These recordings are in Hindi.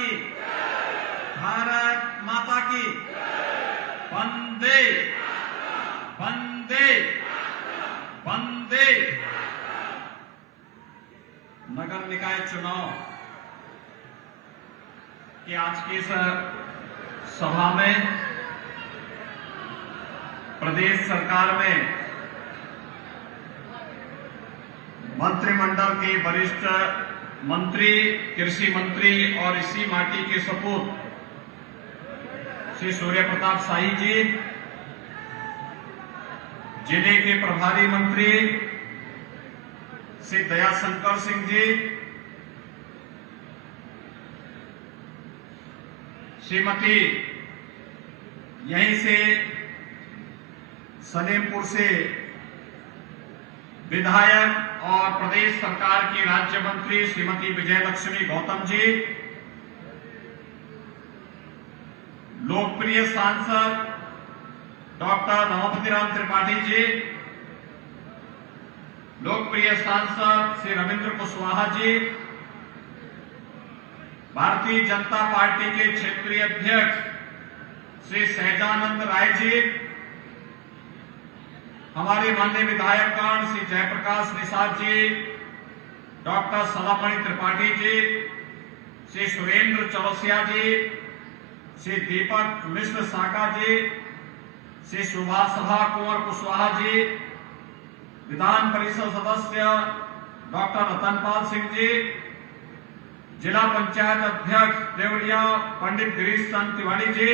की, भारत माता की। वंदे वंदे वंदे। नगर निकाय चुनाव की आज की इस सभा में प्रदेश सरकार में मंत्रिमंडल के वरिष्ठ मंत्री, कृषि मंत्री और इसी माटी के सपूत श्री सूर्य प्रताप शाही जी, जिले के प्रभारी मंत्री श्री दयाशंकर सिंह जी, श्रीमती यहीं से सलेमपुर से विधायक और प्रदेश सरकार की राज्य मंत्री श्रीमती विजयलक्ष्मी गौतम जी, लोकप्रिय सांसद डॉक्टर नवपति राम त्रिपाठी जी, लोकप्रिय सांसद श्री रविंद्र कुशवाहा जी, भारतीय जनता पार्टी के क्षेत्रीय अध्यक्ष श्री सहजानंद राय जी, हमारे माननीय विधायकगण श्री जयप्रकाश निषाद जी, डॉक्टर सदामणि त्रिपाठी जी, श्री सुरेंद्र चौरसिया जी, श्री दीपक मिश्र साका जी, श्री सुभाष सभा कुंवर कुशवाहा जी, विधान परिषद सदस्य डॉक्टर रतनपाल सिंह जी, जिला पंचायत अध्यक्ष देवरिया पंडित गिरीश चंद तिवारी जी,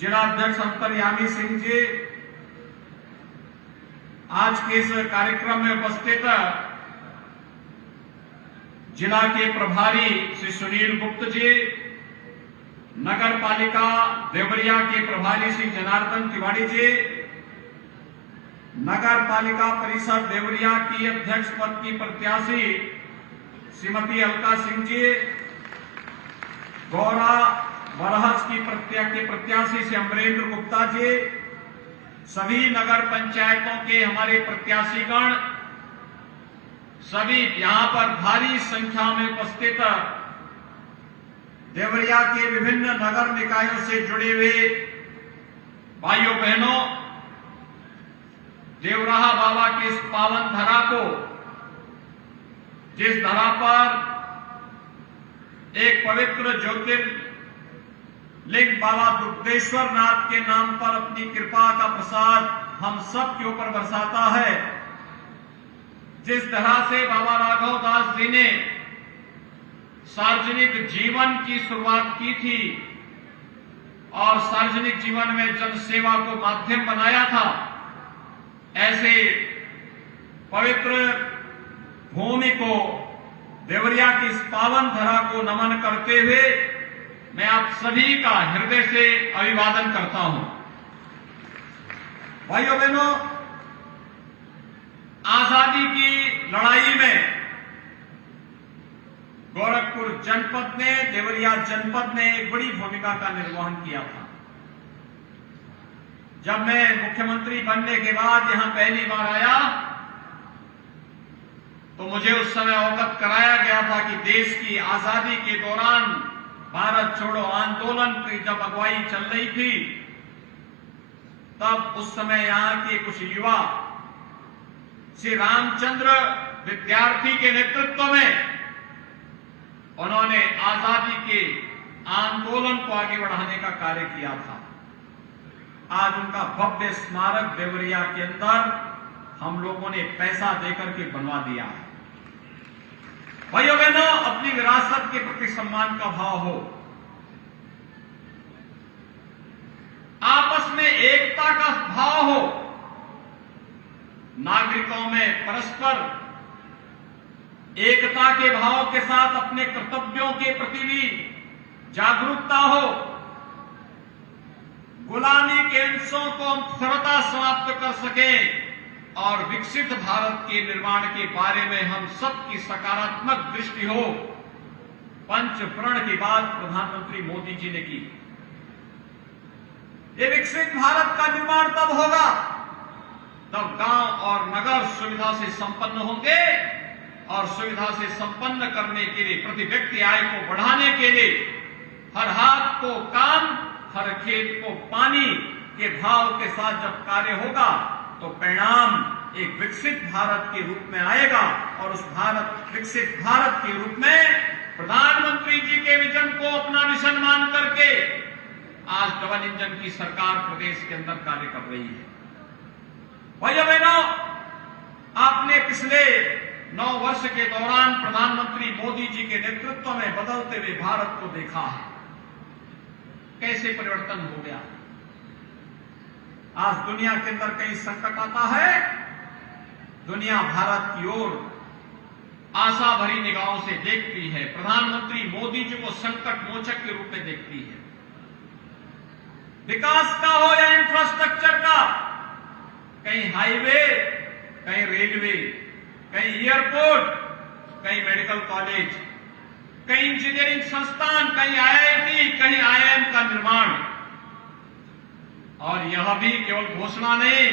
जिला अध्यक्ष अंतर्यामी सिंह जी, आज के इस कार्यक्रम में उपस्थित जिला के प्रभारी श्री सुनील गुप्त जी, नगर पालिका देवरिया के प्रभारी श्री जनार्दन तिवारी जी, नगर पालिका परिषद देवरिया की अध्यक्ष पद की प्रत्याशी श्रीमती अलका सिंह जी, गौरा बरहज की प्रत्याशी श्री अमरेंद्र गुप्ता जी, सभी नगर पंचायतों के हमारे प्रत्याशीगण, सभी यहां पर भारी संख्या में उपस्थित देवरिया के विभिन्न नगर निकायों से जुड़े हुए भाइयों बहनों, देवराहा बाबा की इस पावन धरा को, जिस धरा पर एक पवित्र ज्योतिर्लिंग बाबा दुग्धेश्वर नाथ के नाम पर अपनी कृपा का प्रसाद हम सब के ऊपर बरसाता है, जिस तरह से बाबा राघव दास जी ने सार्वजनिक जीवन की शुरुआत की थी और सार्वजनिक जीवन में जनसेवा को माध्यम बनाया था, ऐसे पवित्र भूमि को, देवरिया की इस पावन धरा को नमन करते हुए मैं आप सभी का हृदय से अभिवादन करता हूं। भाइयों बहनों, आजादी की लड़ाई में गोरखपुर जनपद ने, देवरिया जनपद ने एक बड़ी भूमिका का निर्वहन किया था। जब मैं मुख्यमंत्री बनने के बाद यहां पहली बार आया तो मुझे उस समय अवगत कराया गया था कि देश की आजादी के दौरान भारत छोड़ो आंदोलन की जब अगुवाई चल रही थी, तब उस समय यहां के कुछ युवा श्री रामचंद्र विद्यार्थी के नेतृत्व में उन्होंने आजादी के आंदोलन को आगे बढ़ाने का कार्य किया था। आज उनका भव्य स्मारक देवरिया के अंदर हम लोगों ने पैसा देकर के बनवा दिया है। भाइयों बहनों, अपनी विरासत के प्रति सम्मान का भाव हो, आपस में एकता का भाव हो, नागरिकों में परस्पर एकता के भाव के साथ अपने कर्तव्यों के प्रति भी जागरूकता हो, गुलामी के अंशों को हम सर्वथा समाप्त कर सकें और विकसित भारत के निर्माण के बारे में हम सबकी सकारात्मक दृष्टि हो, पंचप्रण की बात प्रधानमंत्री मोदी जी ने की। ये विकसित भारत का निर्माण तब होगा जब गांव और नगर सुविधा से संपन्न होंगे और सुविधा से संपन्न करने के लिए, प्रति व्यक्ति आय को बढ़ाने के लिए, हर हाथ को काम, हर खेत को पानी के भाव के साथ जब कार्य होगा तो परिणाम एक विकसित भारत के रूप में आएगा। और उस विकसित भारत के रूप में प्रधानमंत्री जी के विजन को अपना मिशन मान करके आज डबल इंजन की सरकार प्रदेश के अंदर कार्य कर रही है। भाइयों बहनों, आपने पिछले 9 वर्ष के दौरान प्रधानमंत्री मोदी जी के नेतृत्व में बदलते हुए भारत को देखा है, कैसे परिवर्तन हो गया। आज दुनिया के अंदर कई संकट आता है, दुनिया भारत की ओर आशा भरी निगाहों से देखती है, प्रधानमंत्री मोदी जी को संकट मोचक के रूप में देखती है। विकास का हो या इंफ्रास्ट्रक्चर का, कहीं हाईवे, कहीं रेलवे, कहीं एयरपोर्ट, कहीं मेडिकल कॉलेज, कहीं इंजीनियरिंग संस्थान, कहीं आईआईटी, कहीं आईआईएम का निर्माण। और यह भी केवल घोषणा नहीं,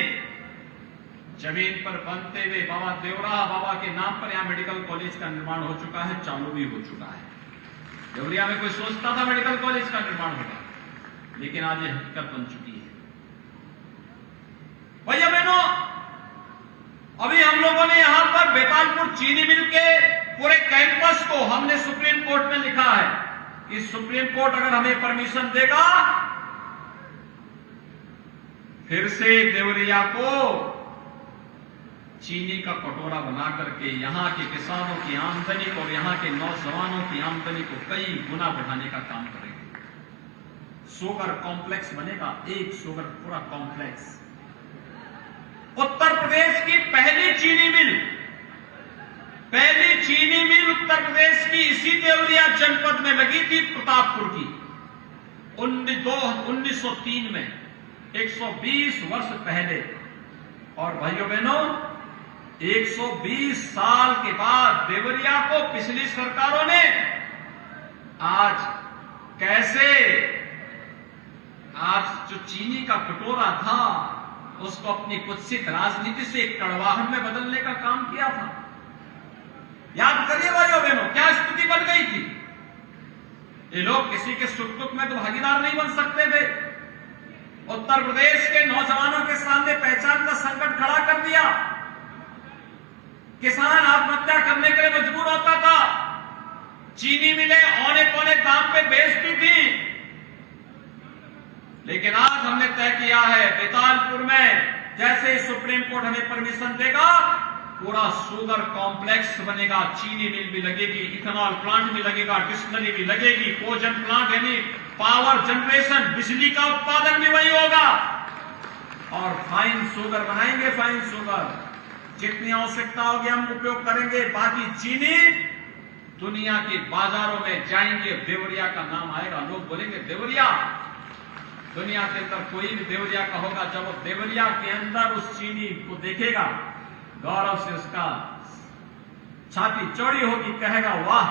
जमीन पर बनते हुए बाबा देवरा बाबा के नाम पर यहां मेडिकल कॉलेज का निर्माण हो चुका है, चालू भी हो चुका है। देवरिया में कोई सोचता था मेडिकल कॉलेज का निर्माण होगा, लेकिन आज यह हकीकत बन चुकी है। भैया बहनों, अभी हम लोगों ने यहां पर बेतालपुर चीनी मिल के पूरे कैंपस को हमने सुप्रीम कोर्ट में लिखा है कि सुप्रीम कोर्ट अगर हमें परमिशन देगा, फिर से देवरिया को चीनी का कटोरा बना करके यहां के किसानों की आमदनी को और यहां के नौजवानों की आमदनी को कई गुना बढ़ाने का काम करेंगे। शुगर कॉम्प्लेक्स बनेगा, एक शुगर पूरा कॉम्प्लेक्स। उत्तर प्रदेश की पहली चीनी मिल उत्तर प्रदेश की इसी देवरिया जनपद में लगी थी, प्रतापपुर की, 1903 में, 120 वर्ष पहले। और भाइयों बहनों, 120 साल के बाद देवरिया को पिछली सरकारों ने आज कैसे, आज जो चीनी का कटोरा था उसको अपनी कुत्सित राजनीति से एक कड़वाहट में बदलने का काम किया था। याद करिए भाइयों बहनों, क्या स्थिति बन गई थी। ये लोग किसी के सुख दुख में तो भागीदार नहीं बन सकते थे। उत्तर प्रदेश के नौजवानों के सामने पहचान का संकट खड़ा कर दिया। किसान आत्महत्या करने के लिए मजबूर होता था, चीनी मिलें औने पौने दाम पे बेचती थी। लेकिन आज हमने तय किया है, बेतालपुर में जैसे सुप्रीम कोर्ट हमें परमिशन देगा, पूरा शुगर कॉम्प्लेक्स बनेगा, चीनी मिल भी लगेगी, इथेनॉल प्लांट भी लगेगा, डिस्टिलरी भी लगेगी, कोजन प्लांट यानी पावर जनरेशन, बिजली का उत्पादन भी वही होगा। और फाइन शुगर बनाएंगे, फाइन शुगर जितनी आवश्यकता होगी हम उपयोग करेंगे। बाकी चीनी दुनिया के बाजारों में जाएंगे, देवरिया का नाम आएगा, लोग बोलेंगे देवरिया। दुनिया के अंदर कोई भी देवरिया का होगा, जब वो देवरिया के अंदर उस चीनी को देखेगा, गौरव से उसका छाती चौड़ी होगी, कहेगा वाह,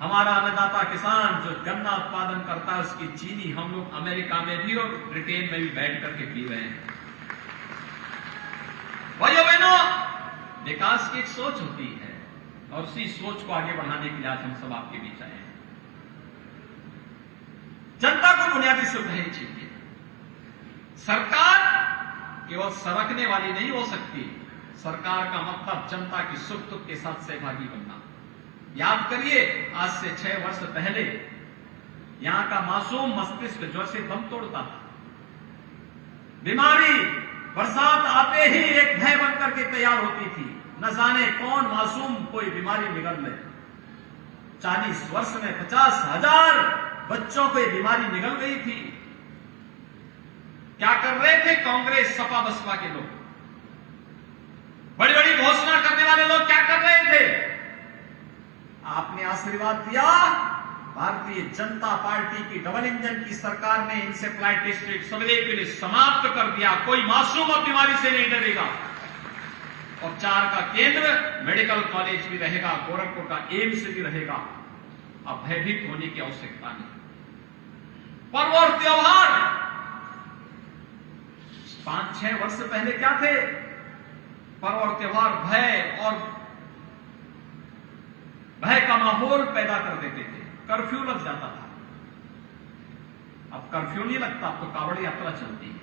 हमारा अन्नदाता किसान जो गन्ना उत्पादन करता है उसकी चीनी हम लोग अमेरिका में भी और ब्रिटेन में भी बैठ करके पी रहे हैं। भाइयों बहनों, विकास की एक सोच होती है और उसी सोच को आगे बढ़ाने के लिए आज हम सब आपके बीच आए हैं। जनता को बुनियादी सुविधाएं चाहिए। सरकार केवल सरकने वाली नहीं हो सकती। सरकार का मतलब जनता की सुख दुख के साथ सहभागी बनना। याद करिए, आज से 6 वर्ष पहले यहां का मासूम मस्तिष्क जैसे दम तोड़ता था। बीमारी बरसात आते ही एक भय बनकर के तैयार होती थी, न जाने कौन मासूम कोई बीमारी निगल ले। 40 वर्ष में 50,000 बच्चों को ये बीमारी निगल गई थी। क्या कर रहे थे कांग्रेस सपा बसपा के लोग? बड़ी बड़ी घोषणा करने वाले लोग क्या कर रहे थे? आपने आशीर्वाद दिया, भारतीय जनता पार्टी की डबल इंजन की सरकार ने इंसेफ्लाइटिस सबले के लिए समाप्त कर दिया। कोई मासूम अब बीमारी से नहीं डरेगा। उपचार का केंद्र मेडिकल कॉलेज भी रहेगा, गोरखपुर का एम्स भी रहेगा। अब भयभीत होने की आवश्यकता नहीं। पर्व और त्योहार 5-6 वर्ष पहले क्या थे? पर्व और त्योहार भय और भय का माहौल पैदा कर देते थे। कर्फ्यू लग जाता था। अब कर्फ्यू नहीं लगता, अब तो कावड़ यात्रा चलती है।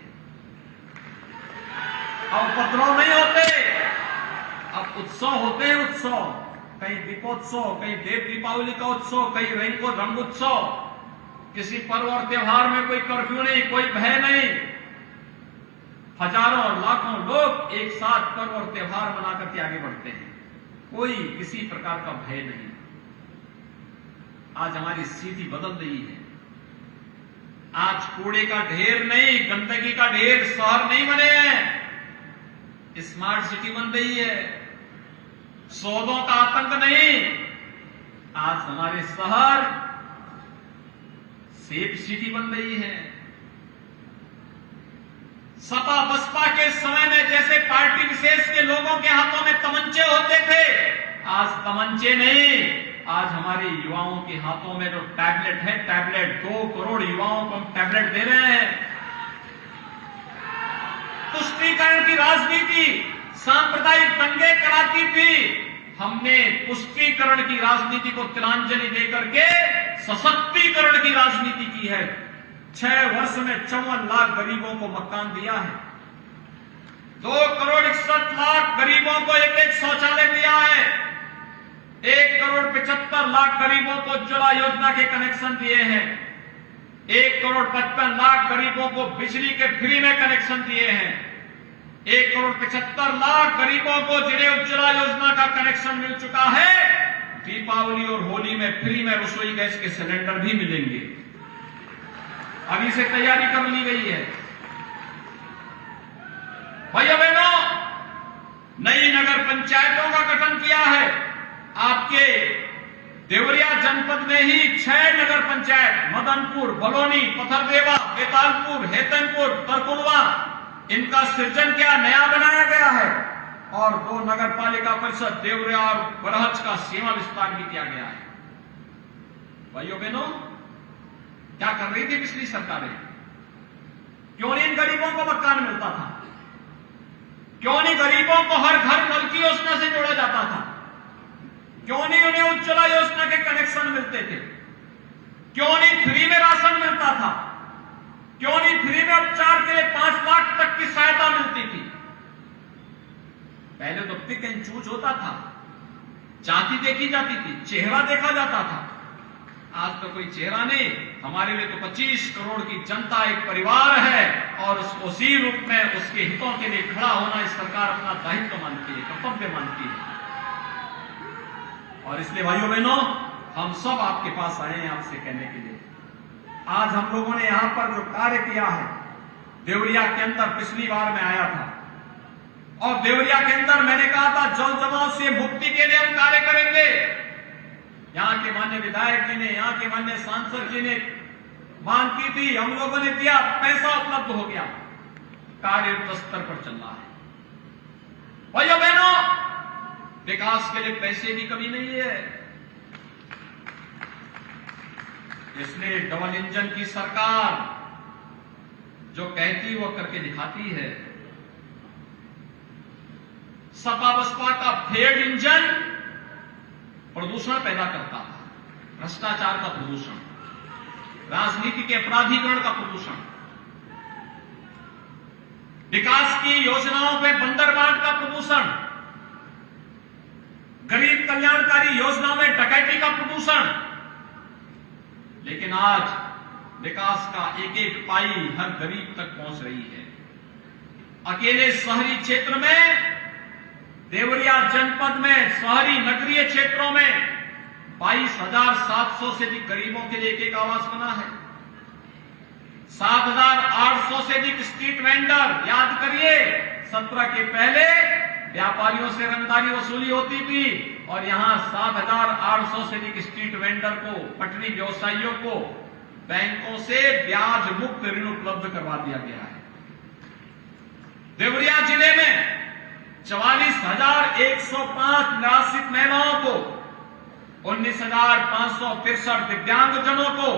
अब उपद्रव नहीं होते, अब उत्सव होते हैं। उत्सव, कहीं दीपोत्सव, कहीं देव दीपावली का उत्सव, कहीं रंग उत्सव। किसी पर्व और त्योहार में कोई कर्फ्यू नहीं, कोई भय नहीं। हजारों और लाखों लोग एक साथ पर्व और त्योहार मना करके आगे बढ़ते हैं। कोई किसी प्रकार का भय नहीं। आज हमारी स्थिति बदल रही है। आज कूड़े का ढेर नहीं, गंदगी का ढेर शहर नहीं बने हैं। स्मार्ट सिटी बन रही है। सौदों का आतंक नहीं। आज हमारे शहर सेफ सिटी बन रही है। सपा बसपा के समय में जैसे पार्टी विशेष के लोगों के हाथों में तमंचे होते थे, आज तमंचे नहीं। आज हमारे युवाओं के हाथों में जो टैबलेट है, टैबलेट 2 करोड़ युवाओं को हम टैबलेट दे रहे हैं। तुष्टीकरण की राजनीति सांप्रदायिक दंगे कराती थी, हमने पुष्टीकरण की राजनीति को तिलांजलि देकर के सशक्तिकरण की राजनीति की है। 6 वर्ष में 54 लाख गरीबों को मकान दिया है। 2 करोड़ 61 लाख गरीबों को एक शौचालय दिया है। 1 करोड़ 75 लाख गरीबों को उज्ज्वला योजना के कनेक्शन दिए हैं। 1 करोड़ 55 लाख गरीबों को बिजली के फ्री में कनेक्शन दिए हैं। 1 करोड़ 75 लाख गरीबों को जिन्हें उज्ज्वला योजना का कनेक्शन मिल चुका है, दीपावली और होली में फ्री में रसोई गैस के सिलेंडर भी मिलेंगे। अभी से तैयारी कर ली गई है। भाइयों बहनों, नई नगर पंचायतों का गठन किया है। आपके देवरिया जनपद में ही 6 नगर पंचायत, मदनपुर, बलौनी, पथरदेवा, बेतालपुर, हेतनपुर, तरकुलवा, इनका सृजन क्या नया बनाया गया है। और 2 नगर पालिका परिषद देवरिया और बरहज का सीमा विस्तार भी किया गया है। भाइयों बहनों, क्या कर रही थी पिछली सरकारें? क्यों नहीं इन गरीबों को मकान मिलता था? क्यों नहीं गरीबों को हर घर नल की योजना से जोड़ा जाता था? क्यों नहीं उन्हें उज्ज्वला योजना के कनेक्शन मिलते थे? क्यों नहीं फ्री में राशन मिलता था? क्यों नहीं फ्री में उपचार के लिए 5 लाख तक की सहायता मिलती थी? पहले तो पिक एंड चूज होता था, जाति देखी जाती थी, चेहरा देखा जाता था। आज तो कोई चेहरा नहीं। हमारे लिए तो 25 करोड़ की जनता एक परिवार है और उसी रूप में उसके हितों के लिए खड़ा होना इस सरकार अपना दायित्व मानती है, कर्तव्य मानती है। और इसलिए भाइयों बहनों, हम सब आपके पास आए हैं आपसे कहने के लिए, आज हम लोगों ने यहां पर जो कार्य किया है, देवरिया के अंदर पिछली बार मैं आया था और देवरिया के अंदर मैंने कहा था जल जमाव से मुक्ति के लिए हम कार्य करेंगे। यहां के माननीय विधायक जी ने, यहां के माननीय सांसद जी ने मांग की थी, हम लोगों ने दिया, पैसा उपलब्ध हो गया, कार्य युद्ध स्तर पर चल रहा है। भाइयों बहनों, विकास के लिए पैसे की कमी नहीं है। इसलिए डबल इंजन की सरकार जो कहती वो करके दिखाती है। सपा बसपा का फेड इंजन प्रदूषण पैदा करता है, भ्रष्टाचार का प्रदूषण, राजनीति के अपराधीकरण का प्रदूषण, विकास की योजनाओं पे बंदरबांट का प्रदूषण, गरीब कल्याणकारी योजनाओं में डकैती का प्रदूषण। लेकिन आज विकास का एक एक पाई हर गरीब तक पहुंच रही है। अकेले शहरी क्षेत्र में, देवरिया जनपद में, शहरी नगरीय क्षेत्रों में 22,700 से अधिक गरीबों के लिए एक आवास बना है। 7,800 से अधिक स्ट्रीट वेंडर, याद करिए 17 के पहले व्यापारियों से रंगदारी वसूली होती थी और यहां 7,800 से अधिक स्ट्रीट वेंडर को, पटरी व्यवसायियों को बैंकों से ब्याज मुक्त ऋण उपलब्ध करवा दिया गया है। देवरिया जिले में 44,105 निराश्रित महिलाओं को, 19,563 दिव्यांगजनों को,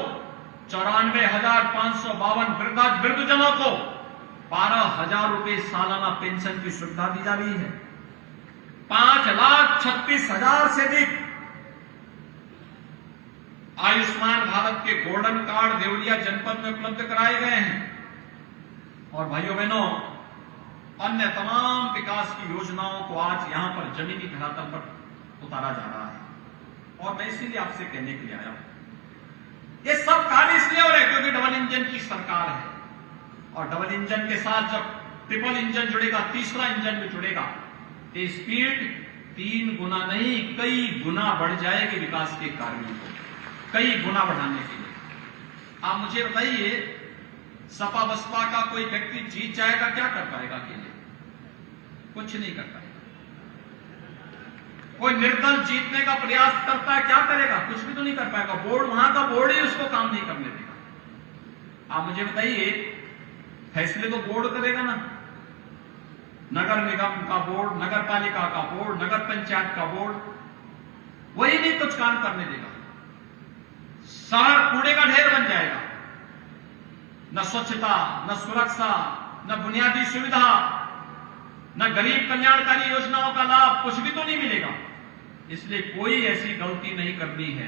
94,552 वृद्धजनों को 12,000 रुपए सालाना पेंशन की सुविधा दी जा रही है। 5,36,000 से अधिक आयुष्मान भारत के गोल्डन कार्ड देवरिया जनपद में उपलब्ध कराए गए हैं। और भाइयों बहनों, अन्य तमाम विकास की योजनाओं को आज यहां पर जमीनी धरातल पर उतारा जा रहा है। और मैं इसीलिए आपसे कहने के लिए आया हूं, ये सब कार्य इसलिए हो रहे क्योंकि डबल इंजन की सरकार है। और डबल इंजन के साथ जब ट्रिपल इंजन जुड़ेगा, तीसरा इंजन भी जुड़ेगा, तो स्पीड 3 गुना नहीं कई गुना बढ़ जाएगी विकास के कार्यों को कई गुना बढ़ाने के लिए। आप मुझे बताइए, सपा बसपा का कोई व्यक्ति जीत जाएगा, क्या कर पाएगा अकेले? कुछ नहीं कर पाएगा। कोई निर्दल जीतने का प्रयास करता है, क्या करेगा? कुछ भी तो नहीं कर पाएगा। बोर्ड, वहां का बोर्ड ही उसको काम नहीं करने देगा। आप मुझे बताइए, फैसले तो बोर्ड करेगा ना, नगर निगम का बोर्ड, नगर पालिका का बोर्ड, नगर पंचायत का बोर्ड, वही नहीं कुछ काम करने देगा। शहर कूड़े का ढेर बन जाएगा। न स्वच्छता, न सुरक्षा, न बुनियादी सुविधा, न गरीब कल्याणकारी योजनाओं का लाभ, कुछ भी तो नहीं मिलेगा। इसलिए कोई ऐसी गलती नहीं करनी है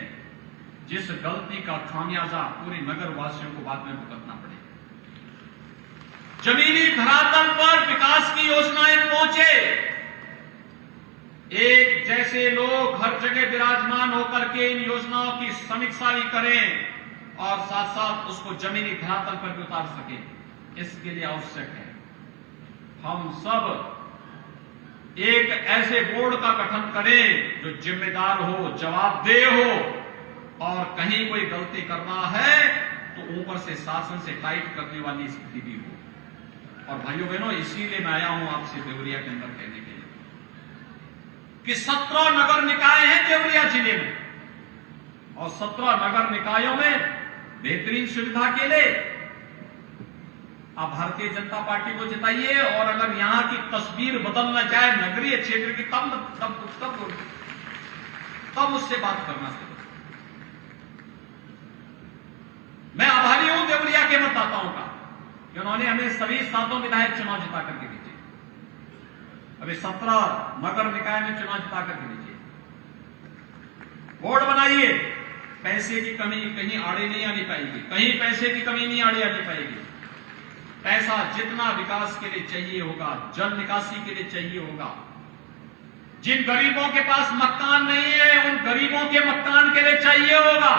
जिस गलती का खामियाजा पूरे नगर वासियों को बाद में भुगतना पड़े। जमीनी धरातल पर विकास की योजनाएं पहुंचे, एक जैसे लोग हर जगह विराजमान होकर के इन योजनाओं की समीक्षा भी करें और साथ साथ उसको जमीनी धरातल पर भी उतार सके। इसके लिए आवश्यक है हम सब एक ऐसे बोर्ड का गठन करें जो जिम्मेदार हो, जवाबदेह हो, और कहीं कोई गलती करना है तो ऊपर से शासन से टाइट करने वाली स्थिति भी हो। और भाइयों बहनों, इसीलिए मैं आया हूं आपसे देवरिया के अंदर कहने के लिए कि 17 नगर निकाय हैं देवरिया जिले में, और 17 नगर निकायों में बेहतरीन सुविधा के लिए आप भारतीय जनता पार्टी को जिताइए। और अगर यहां की तस्वीर बदल न जाए नगरीय क्षेत्र की, तब उससे बात करना चाहिए। मैं आभारी हूं देवरिया के मतदाताओं का कि उन्होंने हमें सभी 7 विधायक चुनाव जिता करके भेजे। अभी 17 नगर निकाय में चुनाव जिता करके भेजे। बोर्ड बनाइए, पैसे की कमी कहीं आड़े नहीं आनी पाएगी, कहीं पैसे की कमी नहीं आड़े आनी पाएगी। पैसा जितना विकास के लिए चाहिए होगा, जल निकासी के लिए चाहिए होगा, जिन गरीबों के पास मकान नहीं है उन गरीबों के मकान के लिए चाहिए होगा।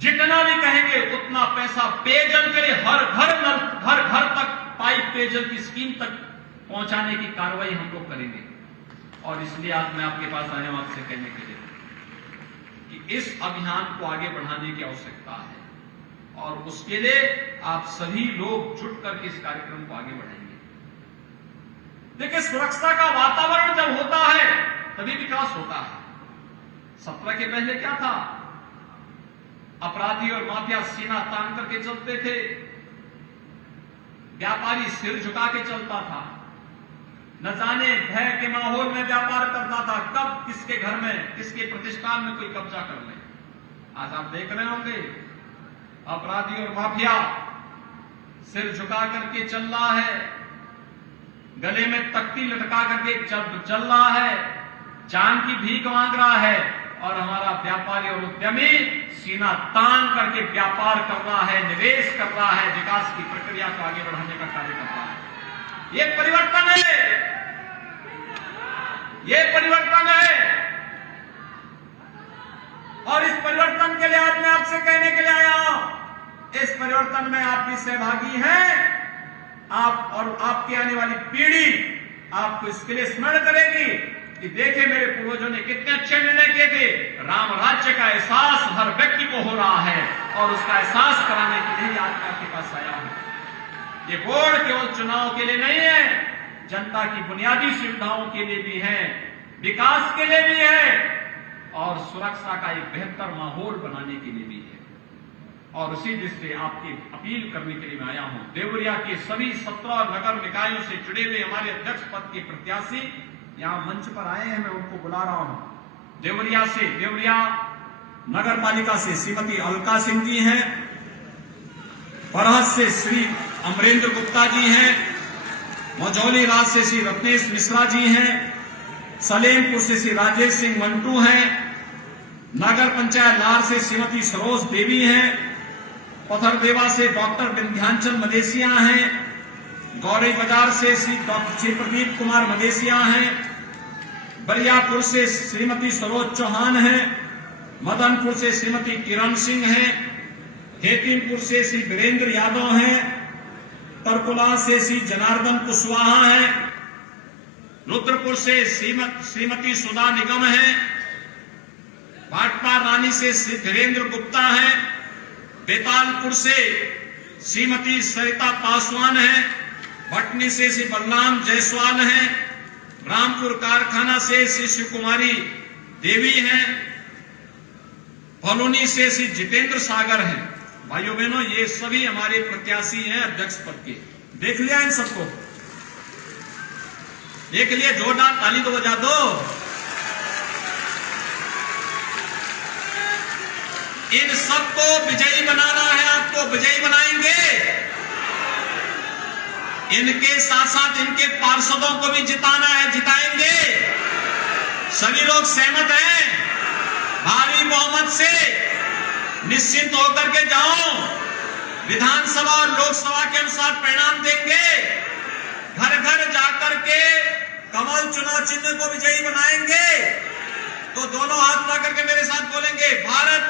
जितना भी कहेंगे उतना पैसा पेयजल के लिए, हर घर तक पाइप पेयजल की स्कीम तक पहुंचाने की कार्रवाई हम लोग करेंगे। और इसलिए आज मैं आपके पास आया हूं आपसे कहने के लिए कि इस अभियान को आगे बढ़ाने की आवश्यकता है, और उसके लिए आप सभी लोग जुट करके इस कार्यक्रम को आगे बढ़ाएंगे। देखिए, सुरक्षा का वातावरण जब होता है तभी विकास होता है। 17 के पहले क्या था? अपराधी और माफिया सीना तान करके चलते थे, व्यापारी सिर झुका के चलता था, न जाने भय के माहौल में व्यापार करता था, कब किसके घर में, किसके प्रतिष्ठान में कोई कब्जा कर ले। आज आप देख रहे होंगे अपराधी और माफिया सिर झुका करके चल रहा है, गले में तख्ती लटका करके चल रहा है, जान की भीख मांग रहा है, और हमारा व्यापारी और उद्यमी सीना तान करके व्यापार कर रहा है, निवेश कर रहा है, विकास की प्रक्रिया को आगे बढ़ाने का कार्य कर रहा है। ये परिवर्तन है, ये परिवर्तन है। और इस परिवर्तन के लिए आज मैं आपसे कहने के लिए आया हूं, इस परिवर्तन में आप भी सहभागी हैं। आप और आपकी आने वाली पीढ़ी आपको इसके लिए स्मरण करेगी कि देखे मेरे पूर्वजों ने कितने अच्छे निर्णय किए थे। राम राज्य का एहसास हर व्यक्ति को हो रहा है, और उसका एहसास कराने के लिए आज मैं आपके पास आया हूं। ये बोर्ड केवल चुनाव के लिए नहीं है, जनता की बुनियादी सुविधाओं के लिए भी है, विकास के लिए भी है, और सुरक्षा का एक बेहतर माहौल बनाने के लिए भी है। और उसी दृष्टि से आपकी अपील करने के लिए मैं आया हूं। देवरिया के सभी 17 नगर निकायों से जुड़े हुए हमारे अध्यक्ष पद के प्रत्याशी यहां मंच पर आए हैं, मैं उनको बुला रहा हूं। देवरिया से, देवरिया नगर पालिका से श्रीमती अलका सिंह जी हैं, बरहत से श्री अमरेंद्र गुप्ता जी हैं, मझौली राज से श्री रत्नेश मिश्रा जी हैं, सलेमपुर से श्री राजेश सिंह मंटू हैं, नगर पंचायत लार से श्रीमती सरोज देवी हैं, पथरदेवा से डॉक्टर विंध्यांचल मदेसिया हैं, गौरी बाजार से श्री प्रदीप कुमार मदेसिया हैं, बरियापुर से श्रीमती सरोज चौहान हैं, मदनपुर से श्रीमती किरण सिंह हैं, हेतिमपुर से श्री वीरेंद्र यादव हैं, तरकुला से श्री जनार्दन कुशवाहा हैं, रुद्रपुर से श्रीमती सुधा निगम हैं, भाटपा रानी से श्री धीरेन्द्र गुप्ता हैं, बेतालपुर से श्रीमती सरिता पासवान हैं, भटनी से श्री बलराम जायसवाल हैं, रामपुर कारखाना से श्री शिव कुमारी देवी हैं, भलूनी से श्री जितेंद्र सागर हैं। भाइयों बहनों, ये सभी हमारे प्रत्याशी हैं अध्यक्ष पद के। देख लिया इन सबको, एक लिए जोरदार ताली तो बजा दो। इन सबको विजयी बनाना है, आपको विजयी बनाएंगे। इनके साथ साथ इनके पार्षदों को भी जिताना है, जिताएंगे। सभी लोग सहमत हैं? भारी बहुमत से निश्चिंत होकर के जाओ। विधानसभा और लोकसभा के अनुसार परिणाम देंगे। घर घर जाकर के कमल चुनाव चिन्ह को विजयी बनाएंगे। तो दोनों हाथ उठा करके मेरे साथ बोलेंगे, भारत